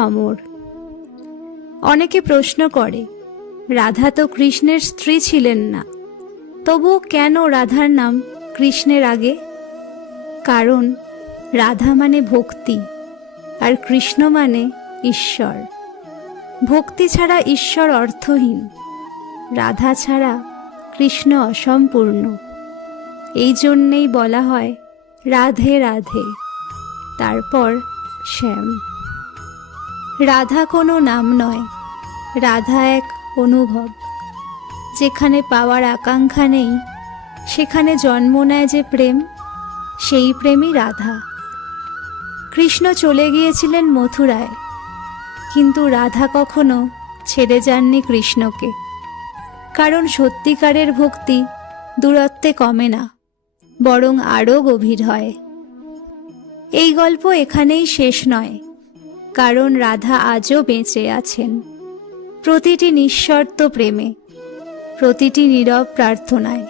অমর। অনেকে প্রশ্ন করে, রাধা তো কৃষ্ণের স্ত্রী ছিলেন না, তবু কেন রাধার নাম কৃষ্ণের আগে? কারণ রাধা মানে ভক্তি, আর কৃষ্ণ মানে ঈশ্বর। ভক্তি ছাড়া ঈশ্বর অর্থহীন, রাধা ছাড়া কৃষ্ণ অসম্পূর্ণ। এই জন্যেই বলা হয় রাধে রাধে, তারপর শ্যাম। রাধা কোনো নাম নয়, রাধা এক অনুভব। যেখানে পাওয়ার আকাঙ্ক্ষা নেই, সেখানে জন্ম নেয় যে প্রেম, সেই প্রেমই রাধা। কৃষ্ণ চলে গিয়েছিলেন মথুরায়, কিন্তু রাধা কখনো ছেড়ে যাননি কৃষ্ণকে। কারণ সত্যিকারের ভক্তি দূরত্বে কমে না, বরং আরও গভীর হয়। এই গল্প এখানেই শেষ নয়, কারণ রাধা আজও বেঁচে আছেন, প্রতিটি নিঃশর্ত প্রেমে, প্রতিটি নীরব প্রার্থনায়।